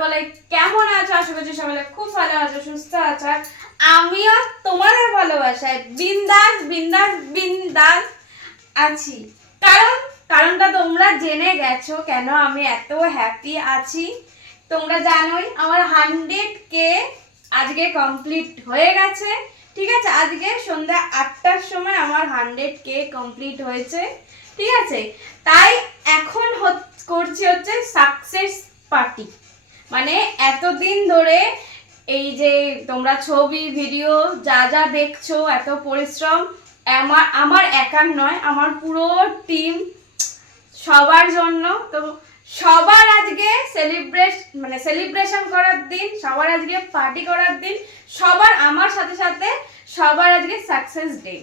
সকলে কেমন আছো? আশা করছি সকলে খুব ভালো আছো, সুস্থ আছো। আর আমিও তোমাদের ভালোবাসায় বিন্দাস বিন্দাস বিন্দাস আছি। কারণটা তোমরা জেনে গেছো কেন আমি এত হ্যাপি আছি। তোমরা জানোই আমার 100K আজকে কমপ্লিট হয়ে গেছে। ঠিক আছে, আজকে সন্ধ্যা 8টার সময় আমার 100K কমপ্লিট হয়েছে। ঠিক আছে, তাই এখন করছি হচ্ছে সাকসেস পার্টি। মানে এতদিন ধরে এই যে তোমরা ছবি ভিডিও যা যা দেখছো, এত পরিশ্রম আমার একার নয়, আমার পুরো টিম সবার জন্য। তো সবার আজকে সেলিব্রেশন করার দিন, সবার আজকে পার্টি করার দিন, সবার আমার সাথে সাথে সবার আজকে সাকসেস ডে।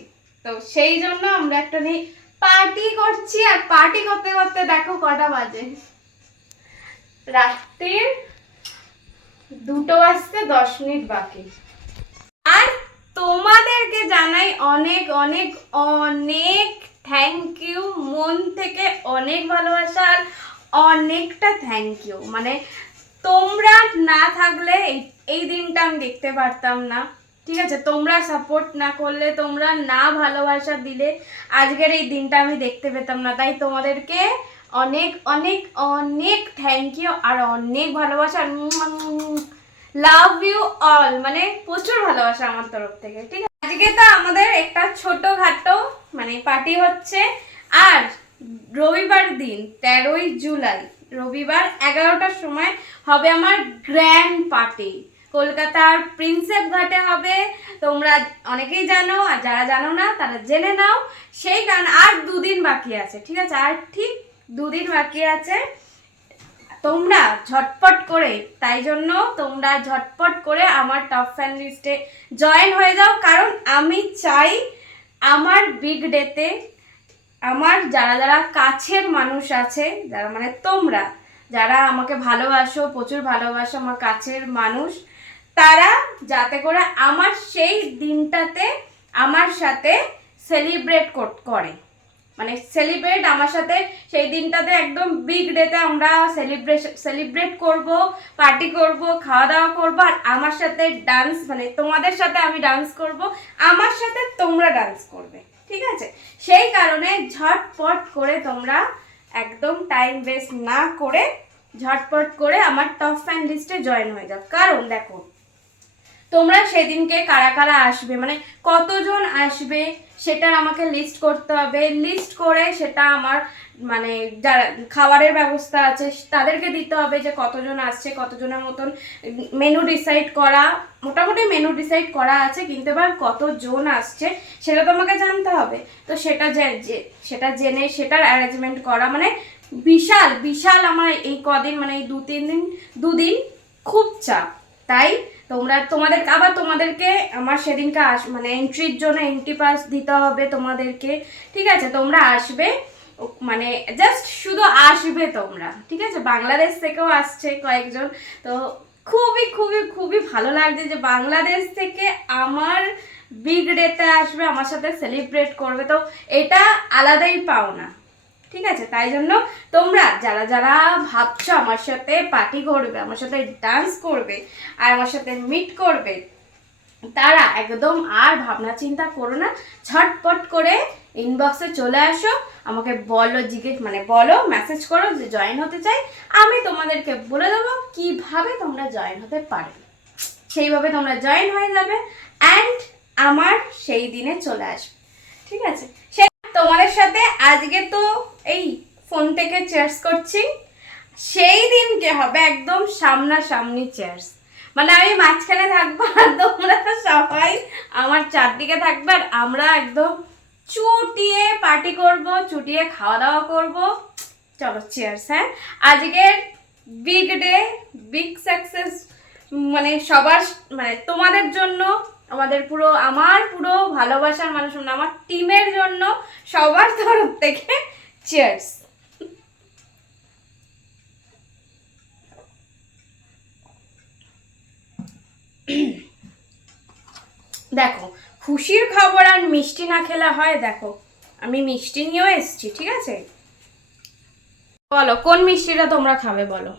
তো সেই জন্য আমরা একটা নিয়ে পার্টি করছি। আর পার্টি করতে করতে দেখো কটা বাজে, রাত্রির 2টো বাজতে 10 মিনিট বাকি। আর তোমাদেরকে জানাই অনেক অনেক অনেক থ্যাংক ইউ, মন থেকে অনেক ভালোবাসা আর অনেকটা থ্যাংক ইউ। মানে তোমরা না থাকলে এই দিনটা আমি দেখতে পারতাম না। ঠিক আছে, তোমরা সাপোর্ট না করলে, তোমরা না ভালোবাসা দিলে আজকের এই দিনটা আমি দেখতে পেতাম না। তাই তোমাদেরকে অনেক অনেক অনেক থ্যাংক ইউ আর অনেক ভালোবাসা। লাভ ইউ অল, মানে প্রচুর ভালোবাসা আমার তরফ থেকে। ঠিক আছে, আজকে তো আমাদের একটা ছোটখাটো মানে পার্টি হচ্ছে। আর রবিবার দিন 13ই জুলাই রবিবার 11টার সময় হবে আমার গ্র্যান্ড পার্টি। কলকাতার প্রিন্সেপ ঘাটে হবে। তোমরা অনেকেই জানো, আর যারা জানো না তারা জেনে নাও। সেই কারণে আর 2 দিন বাকি আছে। ঠিক আছে, আর ঠিক 2 দিন বাকি আছে। তোমরা ঝটপট করে, তাই জন্য তোমরা ঝটপট করে আমার টপ ফ্যান লিস্টে জয়েন হয়ে যাও। কারণ আমি চাই আমার বিগ ডেতে আমার যারা যারা কাছের মানুষ আছে, যারা মানে তোমরা যারা আমাকে ভালোবাসো, প্রচুর ভালোবাসো, আমার কাছের মানুষ, তারা যাতে করে আমার সেই দিনটাতে আমার সাথে সেলিব্রেট করে। মানে সেলিব্রেট আমার সাথে সেই দিনটাতে একদম বিগ ডেতে আমরা সেলিব্রেট করব, পার্টি করব, খাওয়া দাওয়া করব। আর আমার সাথে ডান্স, মানে তোমাদের সাথে আমি ডান্স করব, আমার সাথে তোমরা ডান্স করবে। ঠিক আছে, সেই কারণে ঝটপট করে তোমরা একদম টাইম ওয়েস্ট না করে ঝটপট করে আমার টপ ফ্যান লিস্টে জয়েন হয়ে যাও। কারণ দেখো, তোমরা সেদিনকে কারা কারা আসবে, মানে কতজন আসবে সেটার আমাকে লিস্ট করতে হবে। লিস্ট করে সেটা আমার মানে যারা খাবারের ব্যবস্থা আছে তাদেরকে দিতে হবে যে কতজন আসছে, কতজনের মতন মেনু ডিসাইড করা। মোটামুটি মেনু ডিসাইড করা আছে, কিন্তু এবার কতজন আসছে সেটা তোমাকে জানতে হবে। তো সেটা জেনে সেটার অ্যারেঞ্জমেন্ট করা, মানে বিশাল বিশাল আমার এই কদিন, মানে এই 2-3 দিন খুব চাপ। তাই তোমাদেরকে আমার সেদিনকে মানে এন্ট্রির জন্য এন্ট্রি পাস দিতে হবে তোমাদেরকে। ঠিক আছে, তোমরা আসবে, মানে জাস্ট শুধু আসবে তোমরা। ঠিক আছে, বাংলাদেশ থেকেও আসছে কয়েকজন। তো খুবই খুবই খুবই ভালো লাগছে যে বাংলাদেশ থেকে আমার বিগ ডেতে আসবে, আমার সাথে সেলিব্রেট করবে। তো এটা আলাদাই পাওনা। ঠিক আছে, তাই জন্য তোমরা যারা যারা ভাবছো আমার সাথে পার্টি করবে, আমার সাথে ডান্স করবে আর আমার সাথে মিট করবে, তারা একদম আর ভাবনা চিন্তা করো না। ঝটপট করে ইনবক্সে চলে আসো, আমাকে বলো, বলো, মেসেজ করো যে জয়েন হতে চাই। আমি তোমাদেরকে বলে দেবো কিভাবে তোমরা জয়েন হতে পারবে। সেইভাবে তোমরা জয়েন হয়ে যাবে অ্যান্ড আমার সেই দিনে চলে আসবে। ঠিক আছে, তোমাদের সাথে আজকে তো এই ফোন থেকে চেয়ার্স করছি, সেই দিনকে হবে একদম সামনাসামনি চেয়ার্স। মানে আমি মাঝখানে থাকবো আর তোমরা সবাই আমার চারদিকে থাকবে। আর আমরা একদম চুটিয়ে পার্টি করব, চুটিয়ে খাওয়া দাওয়া করব। চলো চেয়ার্স। হ্যাঁ, আজকের বিগ ডে, বিগ সাকসেস, মানে সবার, মানে তোমাদের জন্য, আমার পুরো ভালোবাসার মানুষ, মানে আমার টিমের জন্য, সবার তরফ থেকে চিয়ার্স। দেখো, খুশির খবর আর মিষ্টি না খেলে হয়। দেখো, আমি মিষ্টি নিয়েও এসেছি। ঠিক আছে, বলো কোন মিষ্টিটা তোমরা খাবে বলো।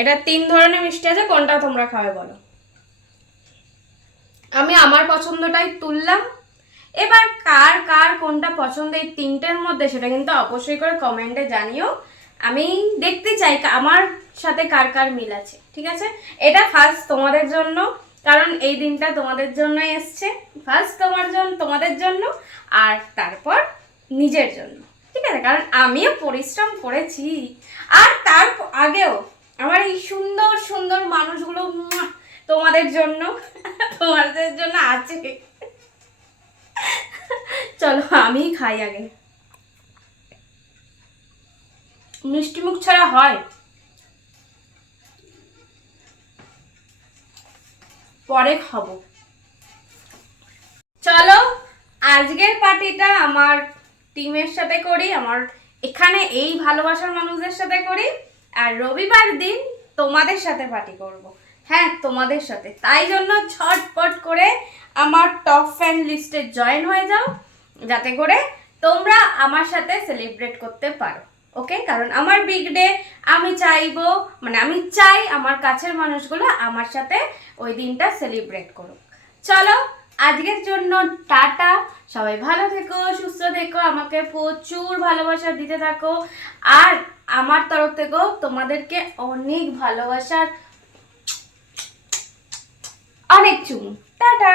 এটা 3 ধরনের মিষ্টি আছে, কোনটা তোমরা খাবে বলো। আমি আমার পছন্দটাই তুললাম। এবার কার কার কোনটা পছন্দ এই 3টের মধ্যে সেটা কিন্তু অবশ্যই করে কমেন্টে জানিও। আমি দেখতে চাই আমার সাথে কার কার মিল আছে, ঠিক আছে। এটা ফার্স্ট তোমাদের জন্য, কারণ এই দিনটা তোমাদের জন্যই এসছে। ফার্স্ট তোমাদের জন্য, আর তারপর নিজের জন্য, ঠিক আছে। কারণ আমিও পরিশ্রম করেছি, আর তার আগেও আমার এই সুন্দর সুন্দর মানুষগুলো তোমাদের জন্য তোমাদের জন্য আছে। চলো আমি খাই আগে, মিষ্টি মুখ ছাড়া হয়? পরে খাবো। চলো আজকের পার্টিটা আমার টিমের সাথে করি, আমার এখানে এই ভালোবাসার মানুষদের সাথে করি, আর রবিবার দিন তোমাদের সাথে পার্টি করব। হ্যাঁ, তোমাদের সাথে। তাই জন্য ঝটপট করে আমার টপ ফ্যান লিস্টে জয়েন হয়ে যাও, যাতে করে তোমরা আমার সাথে সেলিব্রেট করতে পারো। ওকে, কারণ আমার বিগ ডে, আমি চাইবো, মানে আমি চাই আমার কাছের মানুষগুলো আমার সাথে ওই দিনটা সেলিব্রেট করুক। চলো আজকের জন্য টাটা, সবাই ভালো থেকো, সুস্থ থেকো, আমাকে প্রচুর ভালোবাসা দিতে থাকো, আর আমার তরফ থেকেও তোমাদেরকে অনেক ভালোবাসার অনেক চুমু। টাটা।